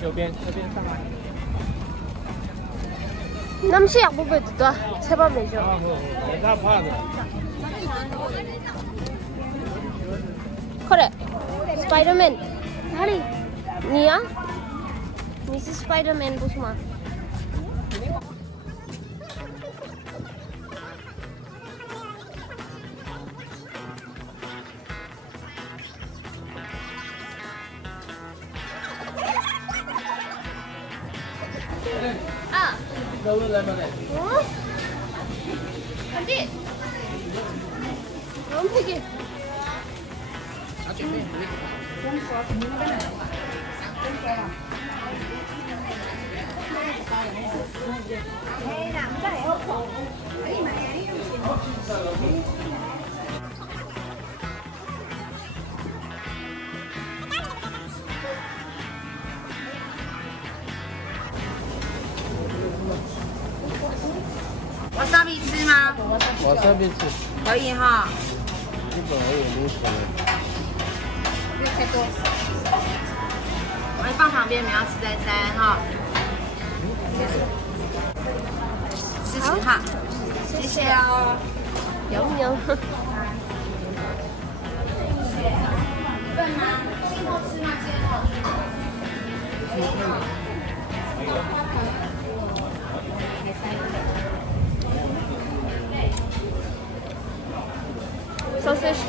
右边，这边上来。 남시 약보배 듣다 제발 매죠. 그래. 스파이더맨. 하리. 니야? 미스 스파이더맨 보스마. 아. 어? 안돼. 너무 되게. wasabi 吃吗？ wasabi 吃，可以哈。日本也没什么。不要太多。我会放旁边，你要吃再塞哈。试试看，谢谢哦。영영. 笨吗？先多吃那些哦。 sausage.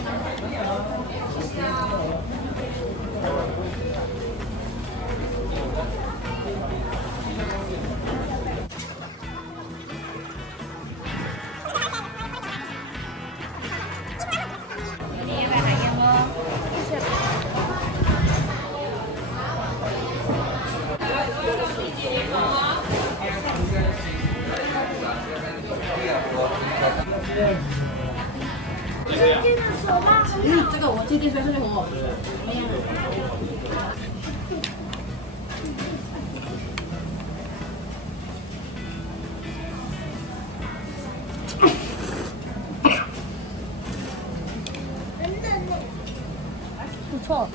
嗯，这个我今天说这个很好吃。不错。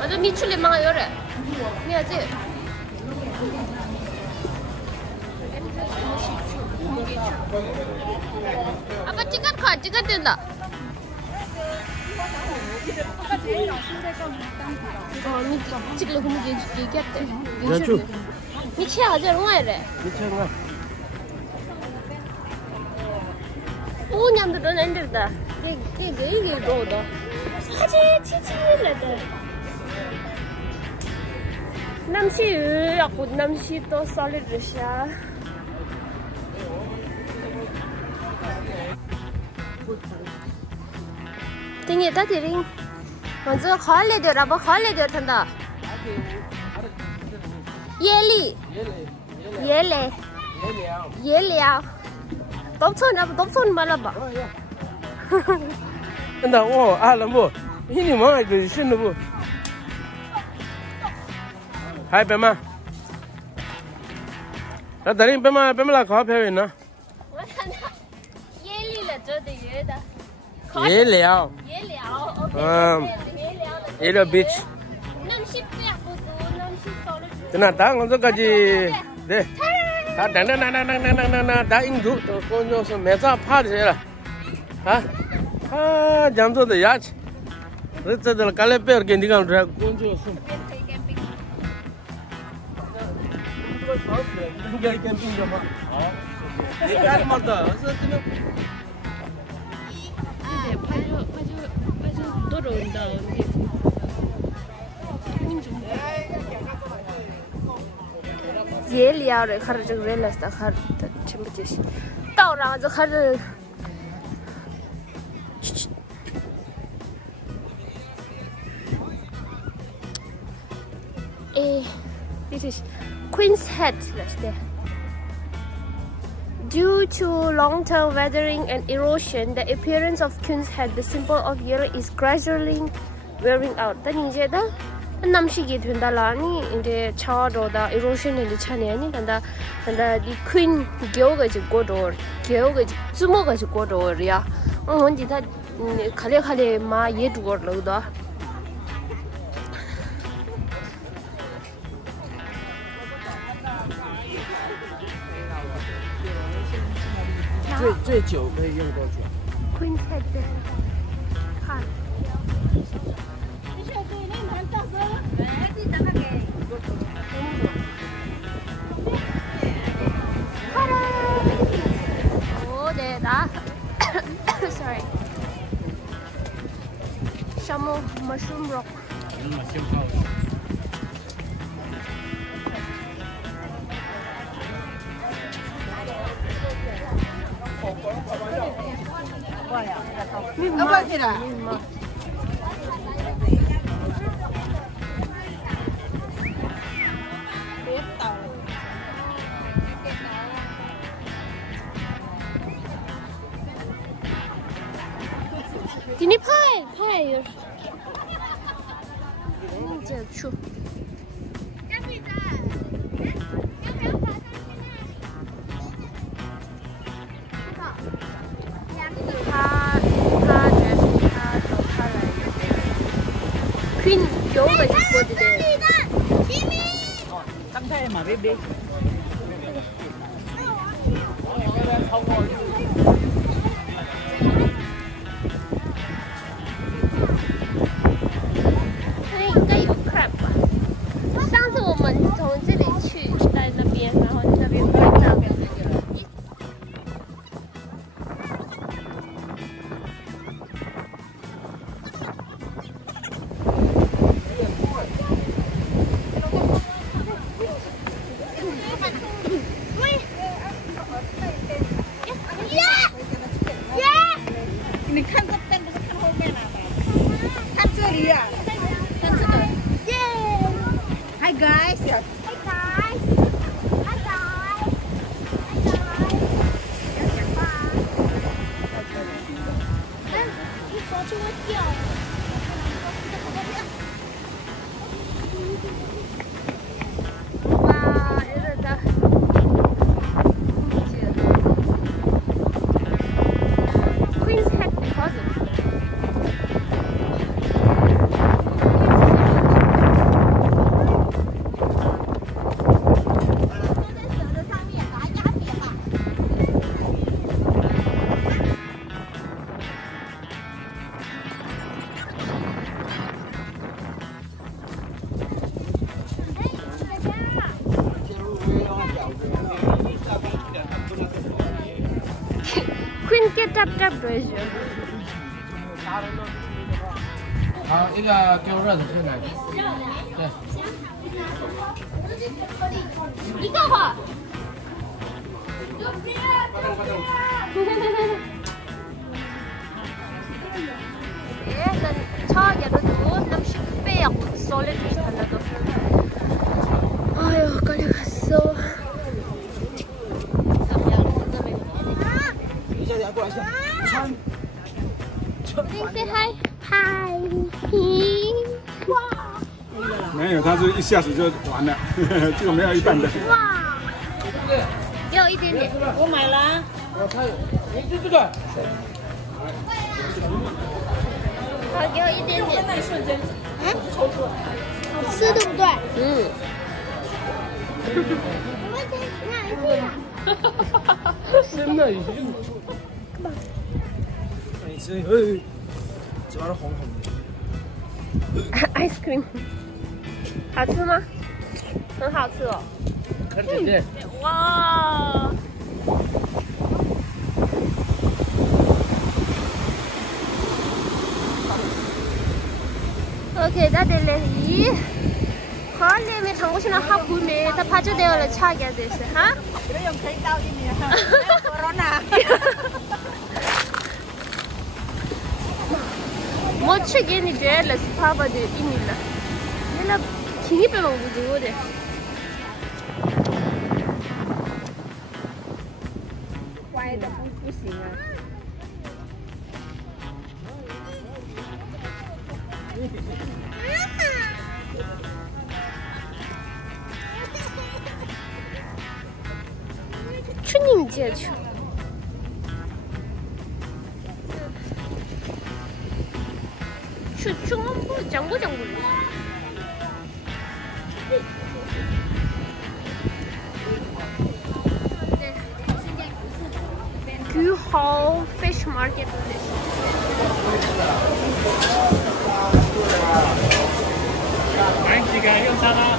완전 미출린 망아 열애. 해야지. 아빠 찌간 가, 찌간 된다. 미치길래 그러면 얘기했대. 미치야, 하자, 롱아이래. 미쳐가. 오, 냠들은 안 된다. 이게 너다. 사지, 치치래대. 남시 약고 남시 또 썰리르샤. 띵이 다 드링. 먼저 걸레들 아버 걸레들 탄다. 예리. 덥촌 아버 덥촌 말아봐. 근데 오 알람보 이니 뭐가 그 신노부. 하이 배마. 나 다른 배마라 가 배우나. 예리라 저도 예다. 예리야. 예리야 비치. 남시 빼고도 남시 썰을. 그나 당 언제까지 네. 다 나나나나나나나 다 인도 또 건조서 매사 파르세라. 아? 啊，江州的牙齿，这这的刚才别人给你讲这工作是。应该跟病的吗？好，你干嘛的？是这个。多种的。耶liao rồi khar jeng relas ta khar chim bich tao ra zo khar this is Queen's Head Due to long-term weathering and erosion, the appearance of Queen's Head, the symbol of Yehliu, is gradually wearing out. Tani je da namshi gi thunda la ni inde cha do da erosion ni chane ni da di Queen gyo ga ji go do gyo ga ji zumo ga ji go do ya. On di da khale khale ma ye du go lo da. 最久可以用多久 ？Queen Head 看。哦，对的。Sorry。Shamu mushroom rock。过去了。Dini pie, pie.这出。Queen 有个就过的。刚才嘛，baby。应该有 crab 吧？上次我们从这里去，在那边，然后那边拍照。你看这边不是看后面了吗？看这里呀，看这个。耶 ！Hi guys。Hi guys。Hi guys。要讲话啊。哎，你手就会掉。哇，有点大。Queen get up version。好，一个给我热的鲜奶。对。一个哈。taget och då de spelar så lite istället då. Aj, jag kan ju så. Say hi. Hi. 没有，他是一下子就完了，这个没有一半的。哇！给我一点点。我买了。他有，这个。好，给我一点点。那一瞬间，好吃对不对？嗯。真的已经。吃，嘿，嘴巴都红红的。ice cream， 好吃吗？很好吃哦。看姐姐。哇！ 오케이, 나 될래이. 걸레에 당고시나 하구메 다 파져대어를 차게 됐어, 하? 그래 용 thấy đau đi nhỉ? Corona. 뭐 치기니 제일 스파바드 이밀라. 얘가 힘이 빼먹고 그거래. Quay được không xỉn à? 春节去。去장구 장구. 규호 fish market.买几个用餐啊？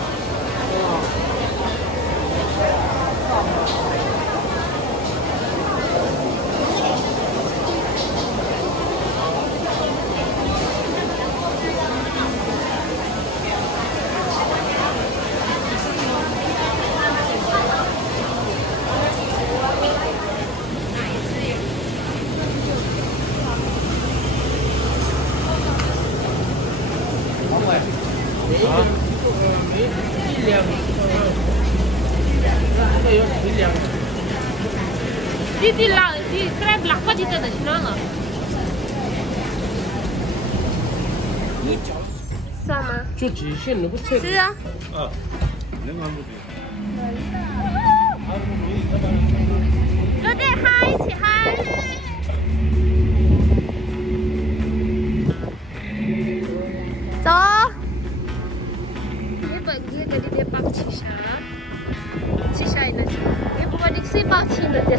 di crab lạc quá đi tới đấy nó à? sao mà? 就极限了，不测。是啊。人玩不比。热带嗨，一起嗨。走。ये बग्गी गड़ी दे पाक छिशा. छिशा इधर. ये बुआ दिखसी पाक छी न दे.